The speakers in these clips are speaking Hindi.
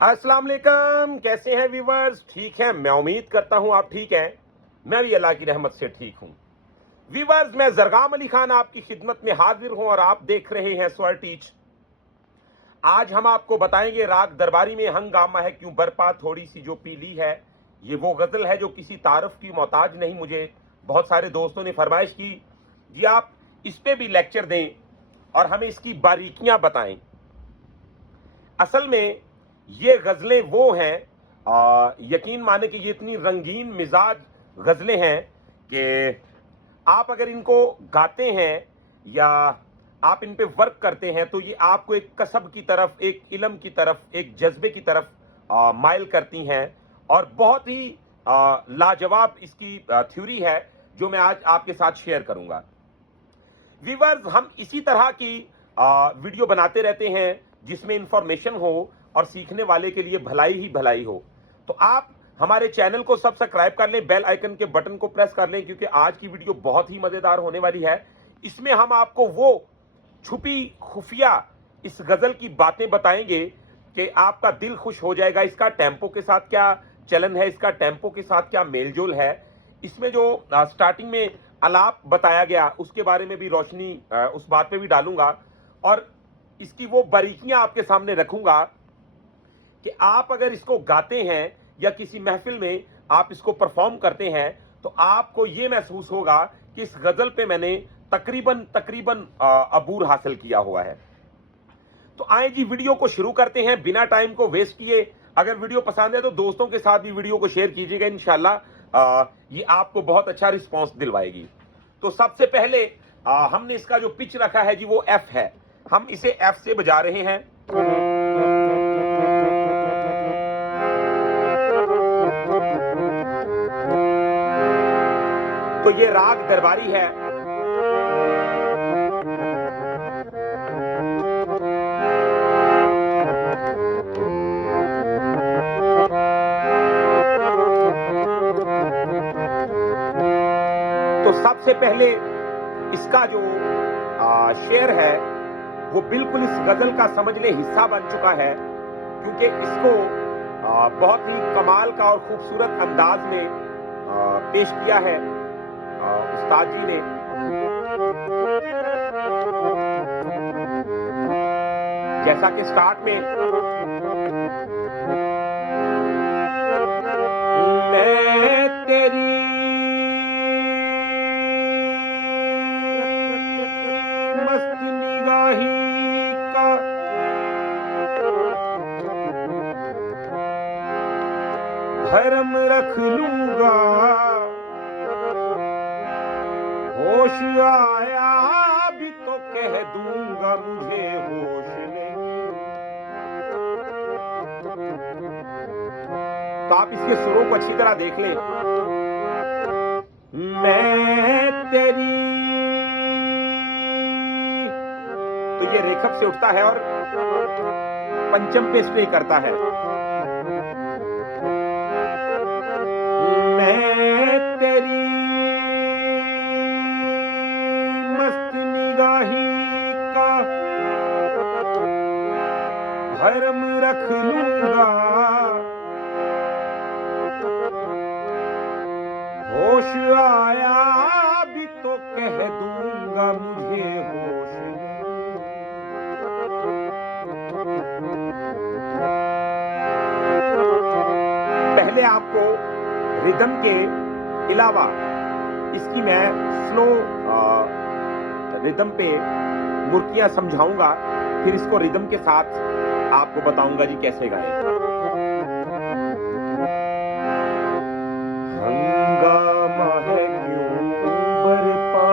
अस्सलाम वालेकुम, कैसे हैं व्यूवर्स? ठीक हैं? मैं उम्मीद करता हूं आप ठीक हैं। मैं भी अल्लाह की रहमत से ठीक हूं। व्यूवर्स, मैं जरगाम अली खान आपकी खिदमत में हाजिर हूं और आप देख रहे हैं स्वर टीच। आज हम आपको बताएंगे राग दरबारी में हंगामा है क्यों बरपा थोड़ी सी जो पीली है। ये वो गज़ल है जो किसी तारफ की मोहताज नहीं। मुझे बहुत सारे दोस्तों ने फरमाइश की जी आप इस पे भी लेक्चर दें और हमें इसकी बारीकियां बताएं। असल में ये गज़लें वो हैं, यकीन माने कि ये इतनी रंगीन मिजाज गज़लें हैं कि आप अगर इनको गाते हैं या आप इन पे वर्क करते हैं तो ये आपको एक कसब की तरफ, एक इल्म की तरफ, एक जज्बे की तरफ माइल करती हैं और बहुत ही लाजवाब इसकी थ्योरी है जो मैं आज आपके साथ शेयर करूंगा। व्यूअर्स, हम इसी तरह की वीडियो बनाते रहते हैं जिसमें इंफॉर्मेशन हो और सीखने वाले के लिए भलाई ही भलाई हो। तो आप हमारे चैनल को सब्सक्राइब कर लें, बेल आइकन के बटन को प्रेस कर लें, क्योंकि आज की वीडियो बहुत ही मजेदार होने वाली है। इसमें हम आपको वो छुपी खुफिया इस गजल की बातें बताएंगे कि आपका दिल खुश हो जाएगा। इसका टेम्पो के साथ क्या चलन है, इसका टेम्पो के साथ क्या मेलजोल है, इसमें जो स्टार्टिंग में अलाप बताया गया उसके बारे में भी रोशनी उस बात पे भी डालूंगा और इसकी वो बारीकियां आपके सामने रखूंगा कि आप अगर इसको गाते हैं या किसी महफिल में आप इसको परफॉर्म करते हैं तो आपको ये महसूस होगा कि इस गजल पे मैंने तकरीबन अबूर हासिल किया हुआ है। तो आए जी वीडियो को शुरू करते हैं बिना टाइम को वेस्ट किए। अगर वीडियो पसंद है तो दोस्तों के साथ भी वीडियो को शेयर कीजिएगा, इंशाल्लाह ये आपको बहुत अच्छा रिस्पॉन्स दिलवाएगी। तो सबसे पहले हमने इसका जो पिच रखा है जी वो एफ है। हम इसे एफ से बजा रहे हैं। तो ये राग दरबारी है। तो सबसे पहले इसका जो शेर है वो बिल्कुल इस गजल का समझ ले हिस्सा बन चुका है, क्योंकि इसको बहुत ही कमाल का और खूबसूरत अंदाज में पेश किया है उस्ताद जी ने। जैसा कि स्टार्ट में मैं तेरी मस्त निगाही का भरम रख लूंगा, होश आया भी तो कह दूंगा मुझे होश नहीं। तो आप इसके सुरों को अच्छी तरह देख लें। मैं तेरी, तो ये रेखक से उठता है और पंचम पे स्टे करता है। मैं तेरी मस्त निगाही का भरम रख लूंगा, होश आया भी तो कह दूंगा मुझे होश नहीं। पहले आपको रिदम के अलावा इसकी मैं स्लो रिदम पे मुर्कियां समझाऊंगा, फिर इसको रिदम के साथ आपको बताऊंगा जी कैसे गाएं। हंगामा है क्यों बरपा,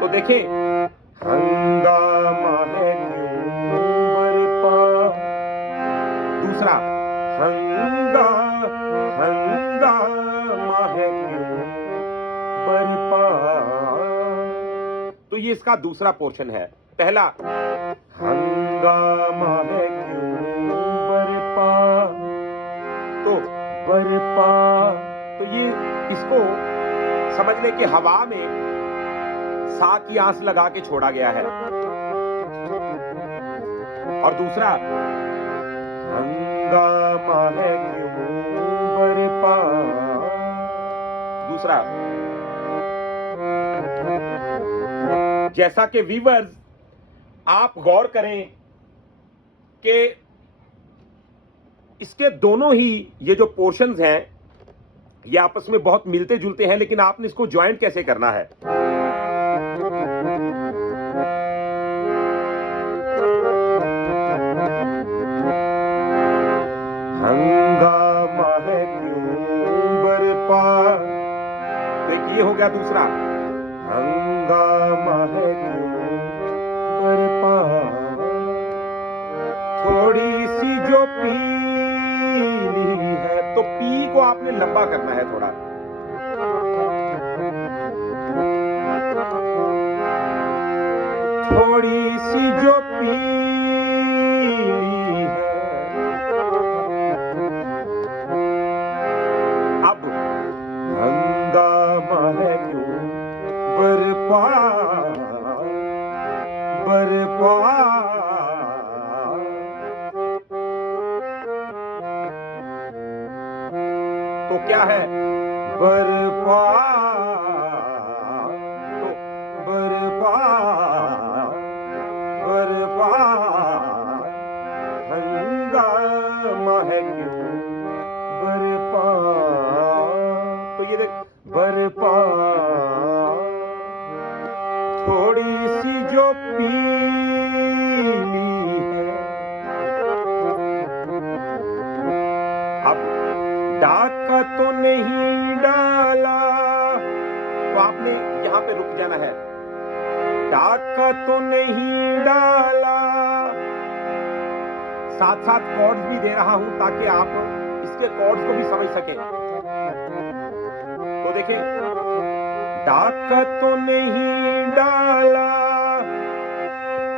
तो देखें हंगामा है क्यों बरपा। दूसरा हंगामा है क्यों बरपा। तो ये इसका दूसरा पोर्शन है। पहला हंगामा है क्यों बरपा, तो बरपा, तो ये इसको समझ ले कि हवा में सा की आंस लगा के छोड़ा गया है। और दूसरा हंगामा है क्यों बरपा। दूसरा, जैसा कि व्यूअर्स आप गौर करें कि इसके दोनों ही ये जो पोर्शंस हैं ये आपस में बहुत मिलते जुलते हैं, लेकिन आपने इसको ज्वाइंट कैसे करना है। हंगामा है क्यों बरपा, तो एक ये हो गया। दूसरा, हंगामा है क्यों बरपा, थोड़ी सी जो पीली है, तो पी को आपने लंबा करना है थोड़ा। थोड़ी सी जो पीली है, अब हंगामा है क्यों बरपा बरपा, तो क्या है बरपा, तो बरपा बरपा, हंगामा है क्यों बरपा, तो ये देख बरपा, थोड़ी सी जो पीली है। अब डाका तो नहीं डाला, तो आपने यहां पे रुक जाना है। डाका तो नहीं डाला, साथ साथ कॉर्ड्स भी दे रहा हूं ताकि आप इसके कॉर्ड्स को भी समझ सकें। तो देखें, डाका तो नहीं डाला,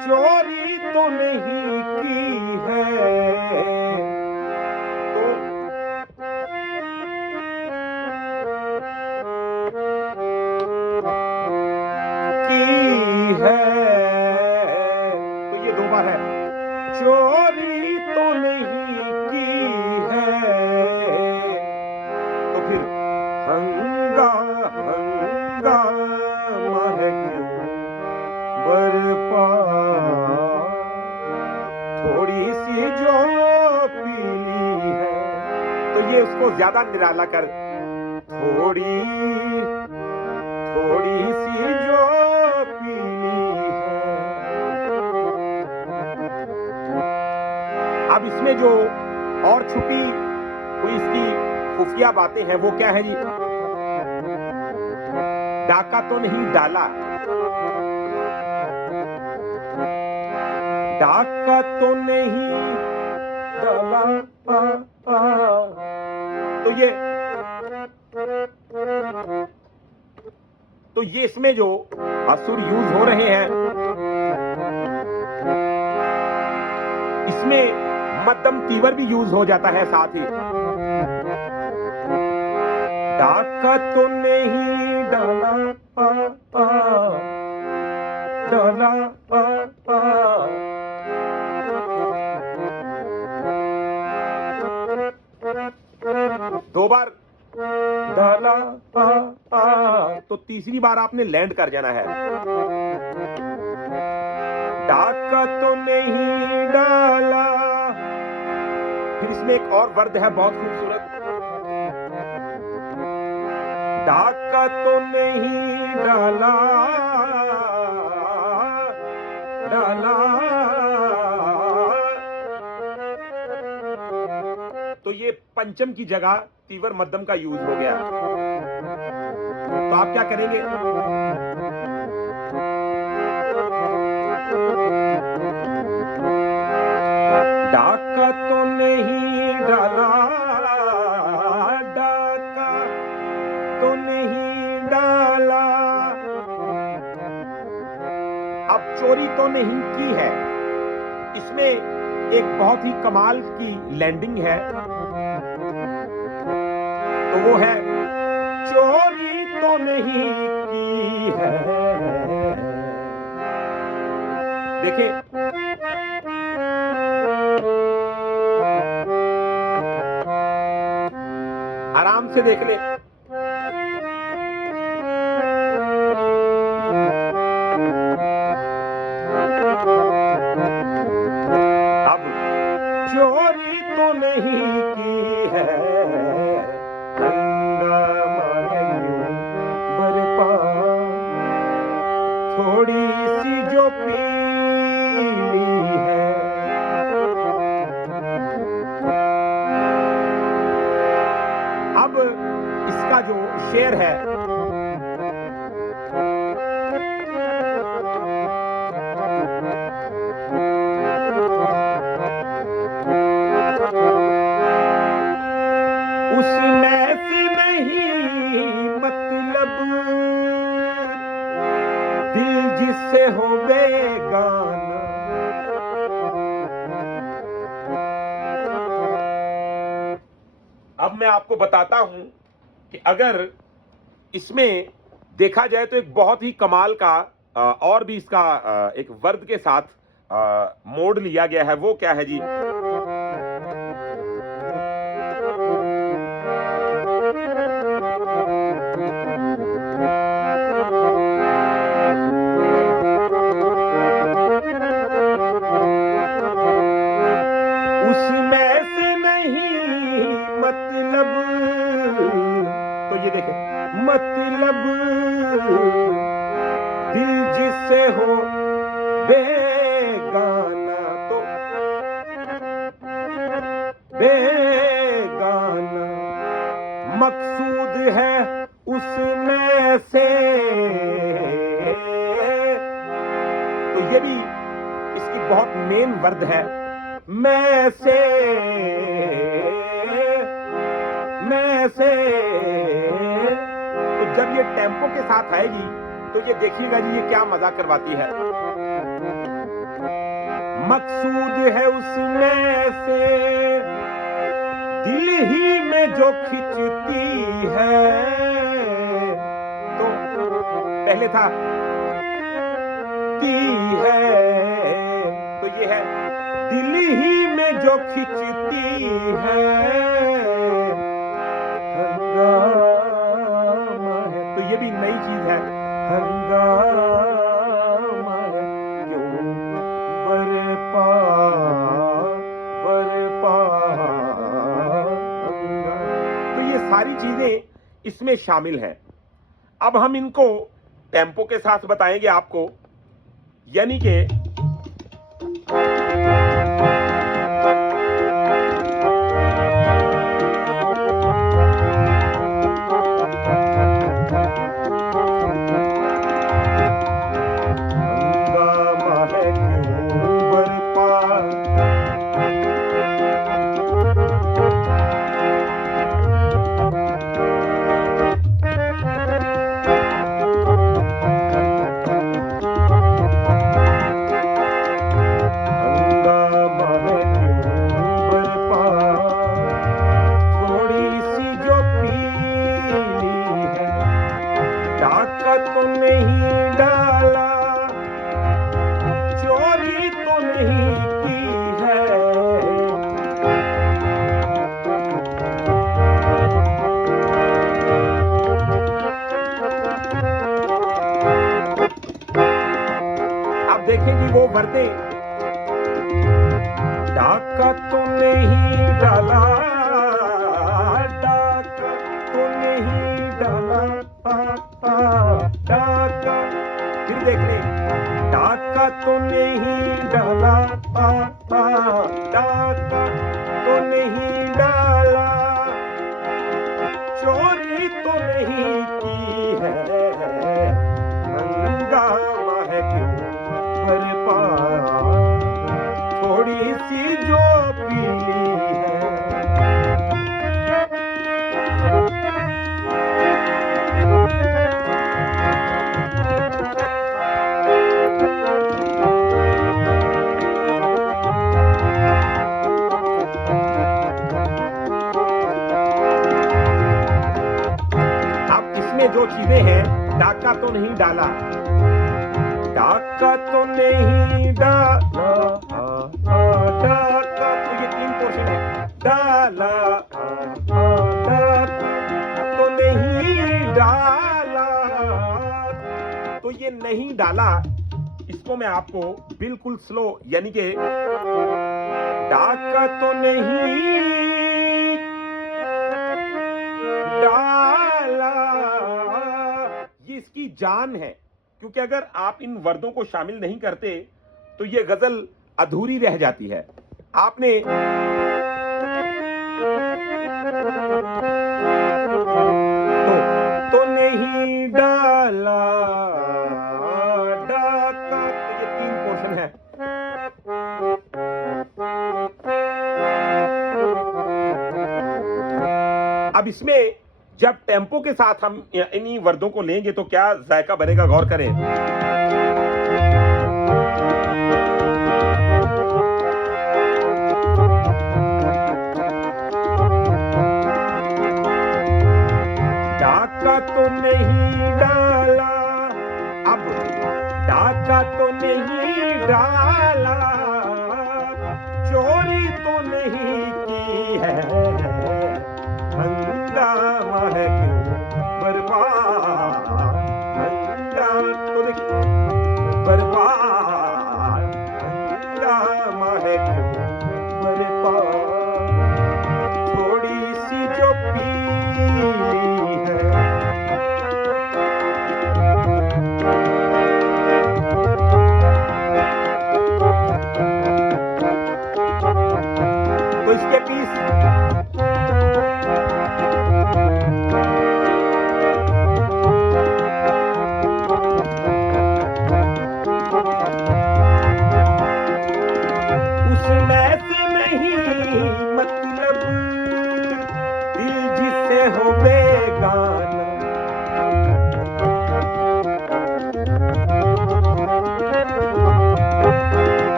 चोरी तो नहीं की है, तो की है, तो ये दो बार है। चोरी तो नहीं की है, तो फिर हंगामा है क्यों बरपा, थोड़ी सी जो पीली है, तो ये उसको ज्यादा निराला कर, थोड़ी थोड़ी सी जो पीली है। अब इसमें जो और छुपी हुई इसकी खुफिया बातें हैं वो क्या है जी। डाका तो नहीं डाला, डाका तो नहीं डाला, तो ये इसमें जो असुर यूज हो रहे हैं, इसमें मध्यम तीवर भी यूज हो जाता है साथ ही। डाका तो नहीं डाला, डाला, दो बार डाला, तो तीसरी बार आपने लैंड कर जाना है। डाका तो नहीं डाला, फिर इसमें एक और वर्ड है बहुत खूबसूरत। डाका तो नहीं डाला, डाला, तो ये पंचम की जगह तीवर मध्यम का यूज हो गया। तो आप क्या करेंगे, डाका तो नहीं डाला, डाका तो नहीं डाला, अब चोरी तो नहीं की है, इसमें एक बहुत ही कमाल की लैंडिंग है, तो वो है चोरी तो नहीं की है। देखिए, आराम से देख ले। अब चोरी तो नहीं की है, हंगामा है यूं बरपा, थोड़ी सी जो पीनी है। अब इसका जो शेर है, उसमें से नहीं मतलब दिल जिससे हो बेगाना। अब मैं आपको बताता हूं कि अगर इसमें देखा जाए तो एक बहुत ही कमाल का और भी इसका एक वर्ड के साथ मोड लिया गया है। वो क्या है जी? उसमें से नहीं मतलब, तो ये देखें, मतलब दिल जिससे हो बेगाना, तो बेगाना मकसूद है उसमें से। तो ये भी इसकी बहुत मेन वर्ड है, मैं से, मैं से। तो जब ये टेम्पो के साथ आएगी तो ये देखिएगा जी, ये क्या मजा करवाती है। मकसूद है उसमें से, दिल ही में जो खिंचती है। तो पहले था ती है, तो ये है दिल ही में जो खिंचती है, हंगामा है। तो ये भी नई चीज है, हंगामा है क्यों बरपा, बरपा हंगामा। तो ये सारी चीजें इसमें शामिल हैं। अब हम इनको टेम्पो के साथ बताएंगे आपको, यानी कि तो नहीं डाला, चोरी तो नहीं की है। आप देखेंगी वो वर्दे, डाका तो नहीं डाला, डाका तो नहीं डाला, डाका, फिर देख ले, डाका तो नहीं डाला, डाका तो नहीं डाला, चोरी तो नहीं की है, हंगामा है क्यों बरपा, थोड़ी सी जो पीली है। जो चीजें हैं, डाका तो नहीं डाला, डाका तो नहीं डाला, डाका, तो ये तीन पोर्शन है, डाला, डाका, नहीं डाला, इसको मैं आपको बिल्कुल स्लो यानी कि डाका तो नहीं डाला, ये इसकी जान है, क्योंकि अगर आप इन वर्दों को शामिल नहीं करते तो ये गजल अधूरी रह जाती है। आपने तो नहीं डाला डाका, ये 3 पोर्शन है। अब इसमें जब टेम्पो के साथ हम इन्हीं वर्दों को लेंगे तो क्या जायका बनेगा, गौर करें। डाका तो नहीं डाला, अब डाका तो नहीं डाला, चोरी तो नहीं की है, हंगामा है क्यों बर्बाद, हंगामा तो देखिए बर्बाद, हंगामा है क्यों बर्बाद, थोड़ी सी जो पीली है, तो इसके पीस मतलब दिल जिसे हो बेगाना,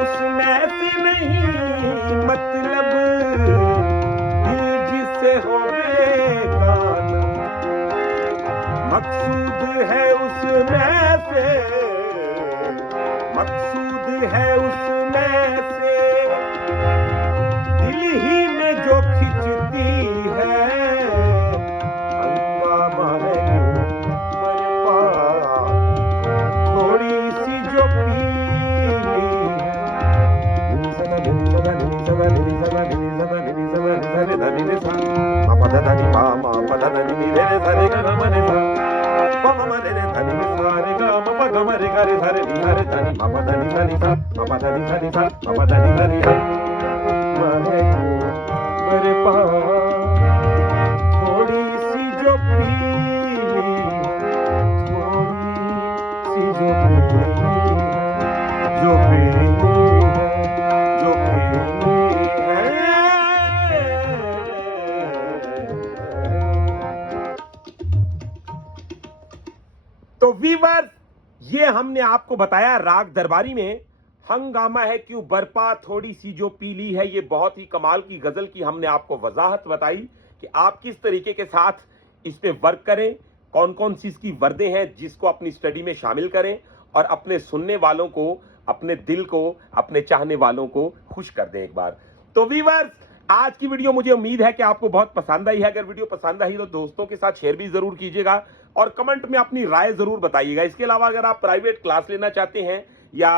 उसमें से नहीं मतलब दिल जिसे हो बेगाना, मकसूद है उसमें से, मकसूद है उसमें से, दिल ही में जो खिंचती है, हंगामा है क्यों बर्बाद, थोड़ी सी जो पीली थोड़ी सी जो पीली, थोड़ी सी जो पीली, जो पीली जो पीली है। तो वीवर, ये हमने आपको बताया राग दरबारी में हंगामा है क्यों बरपा, थोड़ी सी जो पीली है। ये बहुत ही कमाल की गजल की हमने आपको वजाहत बताई कि आप किस तरीके के साथ इस पे वर्क करें, कौन कौन सी इसकी वर्दे हैं जिसको अपनी स्टडी में शामिल करें और अपने सुनने वालों को, अपने दिल को, अपने चाहने वालों को खुश कर दें एक बार। तो व्यूअर्स, आज की वीडियो मुझे उम्मीद है कि आपको बहुत पसंद आई है। अगर वीडियो पसंद आई तो दोस्तों के साथ शेयर भी जरूर कीजिएगा और कमेंट में अपनी राय जरूर बताइएगा। इसके अलावा अगर आप प्राइवेट क्लास लेना चाहते हैं या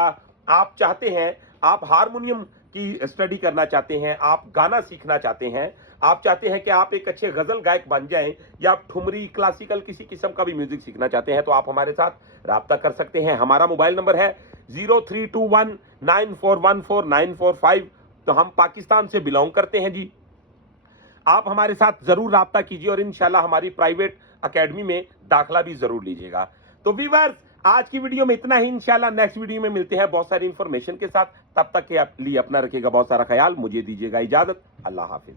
आप चाहते हैं, आप हारमोनियम की स्टडी करना चाहते हैं, आप गाना सीखना चाहते हैं, आप चाहते हैं कि आप एक अच्छे गजल गायक बन जाएं या आप ठुमरी, क्लासिकल किसी किस्म का भी म्यूजिक सीखना चाहते हैं तो आप हमारे साथ राब्ता कर सकते हैं। हमारा मोबाइल नंबर है 0321941495। तो हम पाकिस्तान से बिलोंग करते हैं जी। आप हमारे साथ जरूर राब्ता कीजिए और इंशाल्लाह हमारी प्राइवेट अकेडमी में दाखिला भी जरूर लीजिएगा। तो व्यूअर्स, आज की वीडियो में इतना ही। इंशाल्लाह नेक्स्ट वीडियो में मिलते हैं बहुत सारी इंफॉर्मेशन के साथ। तब तक के लिए अपना रखिएगा बहुत सारा ख्याल। मुझे दीजिएगा इजाजत। अल्लाह हाफिज।